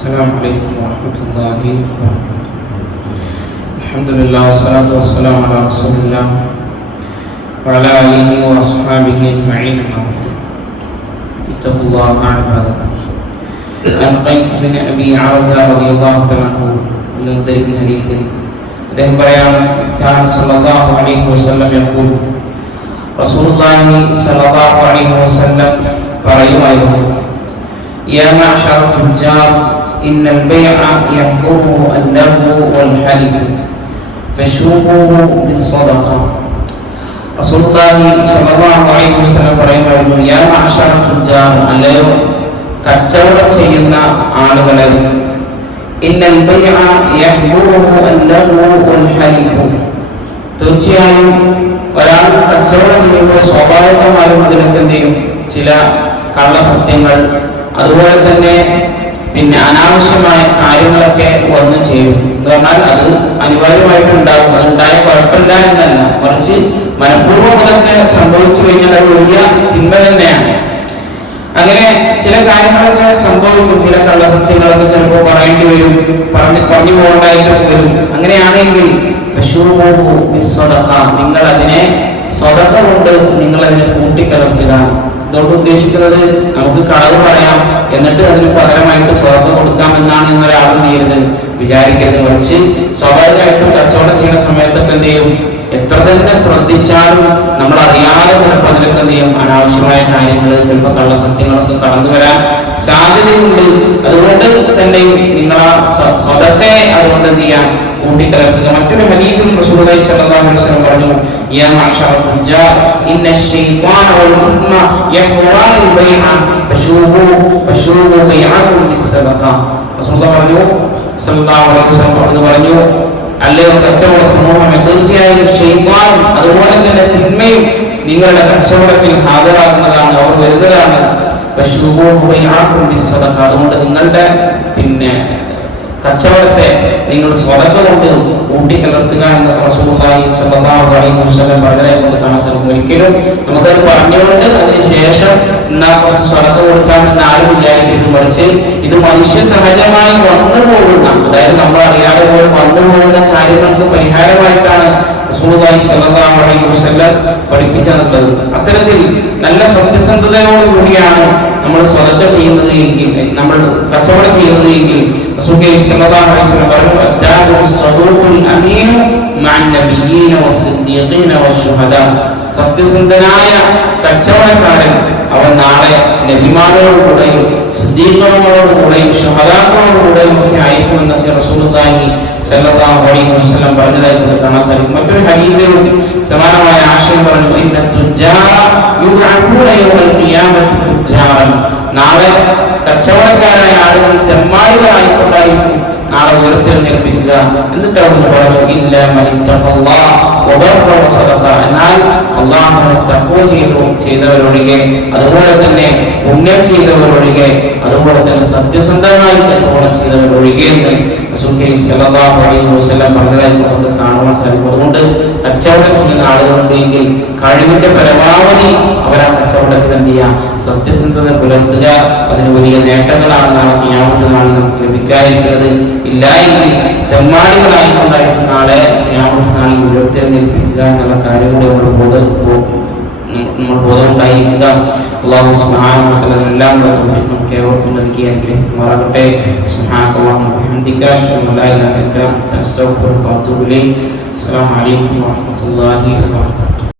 السلام عليكم ورحمة الله وبركاته. الحمد لله والصلاة والسلام على رسول الله وعلى آله وأصحابه أجمعين. اتقوا الله عباد الله. عن قيس بن أبي عرزة رضي الله عنه من حديث അദ്ദേഹം പറയാണ് كان صلى الله عليه وسلم يقول رسول الله صلى الله عليه وسلم പറയുമായിരുന്നു يا معشر التجار إن البيع يحضره اللغو والحلف فشوبوه بالصدقة. رسول الله صلى الله عليه وسلم പറയുന്നു يا معشر التجار അല്ലയോ കച്ചവടം ചെയ്യുന്ന ആളുകളെ إن البيع يحضره اللغو والحلف തീർച്ചയായും ഒരാൾ കച്ചവടം ചെയ്യുമ്പോൾ സ്വാഭാവികമായും അതിനൊക്കെ എന്ത് ചെയ്യും ചില കള്ളസത്യങ്ങൾ അതുപോലെ തന്നെ അനാവശ്യമായ കാര്യങ്ങളൊക്കെ വന്നു ചേരും എന്ന് പറഞ്ഞാൽ അത് അനിവാര്യമായിട്ടുണ്ടാകും. അതുണ്ടായ കുഴപ്പമില്ല എന്നല്ല, മറിച്ച് മനഃപൂർവ്വം അതൊക്കെ സംഭവിച്ചു കഴിഞ്ഞാൽ അത് വലിയ തിന്മ തന്നെയാണ്. അങ്ങനെ ചില കാര്യങ്ങളൊക്കെ സംഭവിക്കും, ചില കള്ളസത്യങ്ങളൊക്കെ ചിലപ്പോൾ പറയേണ്ടി വരും, പറഞ്ഞു പോകേണ്ടതായിട്ടൊക്കെ വരും. അങ്ങനെയാണെങ്കിൽ നിങ്ങൾ അതിനെ സ്വതക്ക കൊണ്ട് നിങ്ങൾ അതിനെ കൂട്ടിക്കലർത്തുക. ഇതോട് ഉദ്ദേശിക്കുന്നത് നമുക്ക് കളവ് പറയാം എന്നിട്ട് അതിന് പകരമായിട്ട് സ്വതക്ക കൊടുക്കാമെന്നാണ് എന്നൊരാളും ചെയ്യരുത്, വിചാരിക്കരുത്. മറിച്ച് സ്വാഭാവികമായിട്ടും കച്ചവടം ചെയ്യുന്ന സമയത്തൊക്കെ എന്ത് ചെയ്യും, എത്ര തന്നെ ശ്രദ്ധിച്ചാലും നമ്മൾ അറിയാതെ ചിലപ്പോൾ അതിലൊക്കെ എന്ത് ചെയ്യും, അനാവശ്യമായ കാര്യങ്ങൾ ചിലപ്പോൾ കള്ളസത്യങ്ങളൊക്കെ കടന്നു വരാൻ സാധ്യതയുണ്ട്. അതുകൊണ്ട് തന്നെ നിങ്ങൾ ആ സ്വതത്തെ അതുകൊണ്ട് എന്ത് ചെയ്യാൻ കൂട്ടിക്കലർത്തുക. മറ്റൊരു ഹദീസിൽ റസൂലുള്ളാഹി സ്വല്ലല്ലാഹു അലൈഹി വസല്ലം പറഞ്ഞു യാ മഅശറ തുജാർ ഇന്ന അശ്ശൈത്വാന വൽ ഇസ്മ യഹ്റാനി ബൈഅ ഫശൂബു ബൈഅകും ബിസ്സദഖ. റസൂലുള്ളാഹി പറഞ്ഞു സ്വല്ലല്ലാഹു അലൈഹി വസല്ലം പറഞ്ഞു അല്ലയോ കച്ചവട സമൂഹമേ, തീർച്ചയായും ശൈത്വാനും അതുപോലെ തന്നെ തിന്മയും നിങ്ങളുടെ കച്ചവടത്തിൽ ഹാജരാകുന്നതാണ്, അവർ വരുന്നതാണ്. ഫശൂബു ബൈഅകും ബിസ്സദഖ. അതുകൊണ്ട് നിങ്ങളുടെ കച്ചവടത്തെ നിങ്ങൾ സ്വതക്ക കൊണ്ട് കൂട്ടിക്കലർത്തുക എന്നൊക്കെ റസൂലുള്ളാഹി സ്വല്ലല്ലാഹു അലൈഹി വസല്ലം പറഞ്ഞതിനെ കൊണ്ട് കാണാൻ സാധിക്കും. ഒരിക്കലും നമുക്കത് പറഞ്ഞുകൊണ്ട് അതിനുശേഷം കുറച്ച് സ്വതക്ക കൊടുക്കാമെന്ന് ആരും വിചാരിക്കരുത്. മറിച്ച് ഇത് മനുഷ്യ സഹജമായി വന്നു പോകുന്ന, അതായത് നമ്മൾ അറിയാതെ പോലും വന്നു പോകുന്ന കാര്യങ്ങൾക്ക് പരിഹാരമായിട്ടാണ് റസൂലുള്ളാഹി സ്വല്ലല്ലാഹു അലൈഹി വസല്ലം പഠിപ്പിച്ചത്. അത്തരത്തിൽ നല്ല സത്യസന്ധതയോട് കൂടിയാണ് നമ്മൾ സ്വതക്ക ചെയ്യുന്നത് എങ്കിൽ, നമ്മൾ കച്ചവടം ചെയ്യുന്നത് എങ്കിൽ റസൂലുള്ളാഹി സ്വല്ലല്ലാഹു അലൈഹി വസല്ലം പറഞ്ഞു അദ്ദാബുൽ സദൂഖുൽ അമീനു മഅൻ നബിയ്യീന വസ്സിദ്ദീഖീന വശുഹദാ. സത്യസന്ധനായ കച്ചവടക്കാരൻ അവൻ നാളെ നബിമാരോടുകൂടെയും സിദ്ദീഖുകളോടുകൂടെയും ശുഹദാക്കളോടുകൂടെയും ഒക്കെ ആയിരിക്കുമെന്നൊക്കെ റസൂലുള്ളാഹി സ്വല്ലല്ലാഹു അലൈഹി വസല്ലം പറഞ്ഞതായി കാണാൻ സാധിക്കും. മറ്റൊരു ഹദീസിൽ സമാനമായ ആശയം പറഞ്ഞു ഇന്ന തുജാറ യുബ്അസൂന യൗമൽ ഖിയാമത്തി തുജാറൻ. നാളെ കച്ചവടക്കാരായ ആളുകൾ തെമ്മാടികളായിക്കൊണ്ടായിരിക്കും നാളെ ഉയർത്തെഴുന്നേൽപ്പിക്കുക. എന്നിട്ട് അവിടുന്ന് പറഞ്ഞു ഇല്ല മനിത്തഖല്ലാഹ് വബറ വസദഖ. എന്നാൽ അല്ലാഹുവിനെ തഖ്വ ചെയ്തവരൊഴികെ, അതുപോലെ തന്നെ പുണ്യം ചെയ്തവരൊഴികെ, അതുപോലെ തന്നെ സത്യസന്ധമായി കച്ചവടം ചെയ്തവരൊഴികെ എന്ന് റസൂലുള്ളാഹി സ്വല്ലല്ലാഹു അലൈഹി വസല്ലം പറഞ്ഞതായി നമുക്ക് കാണുവാൻ സാധിക്കും. അതുകൊണ്ട് കച്ചവടം ചെയ്യുന്ന ആളുകളുണ്ടെങ്കിൽ കഴിവിന്റെ പരമാവധി അവർ ആ കച്ചവടത്തിൽ എന്ത് ചെയ്യുക, സത്യസന്ധത പുലർത്തുക. അതിന് വലിയ നേട്ടങ്ങളാണ് നാളെ ഖിയാമത്ത് നാളിൽ നമുക്ക് ലഭിക്കാതിരിക്കുന്നത്. ഇല്ല എങ്കിൽ തെമ്മാടികളായിക്കൊണ്ടായിരിക്കും നാളെ ഖിയാമത്ത് നാളിൽ ഉയർത്തെഴുന്നേൽപ്പിക്കുക എന്നുള്ള കാര്യം കൂടി നമ്മൾ ബോധമുണ്ടായിരിക്കുക. അല്ലാഹു സുബ്ഹാനഹു വ തആല എല്ലാം നമുക്ക് ഏവർക്കും നൽകി അനുഗ്രഹിക്കുമാറാകട്ടെ. സുബ്ഹാനല്ലാഹി വബിഹംദിക അശ്ഹദു അല്ലാ ഇലാഹ ഇല്ല അൻത അസ്തഗ്ഫിറുക വ അത്തൂബു ഇലൈക്. അസ്സലാമു അലൈക്കും വറഹ്മത്തുള്ളാഹി വബറകാതുഹു.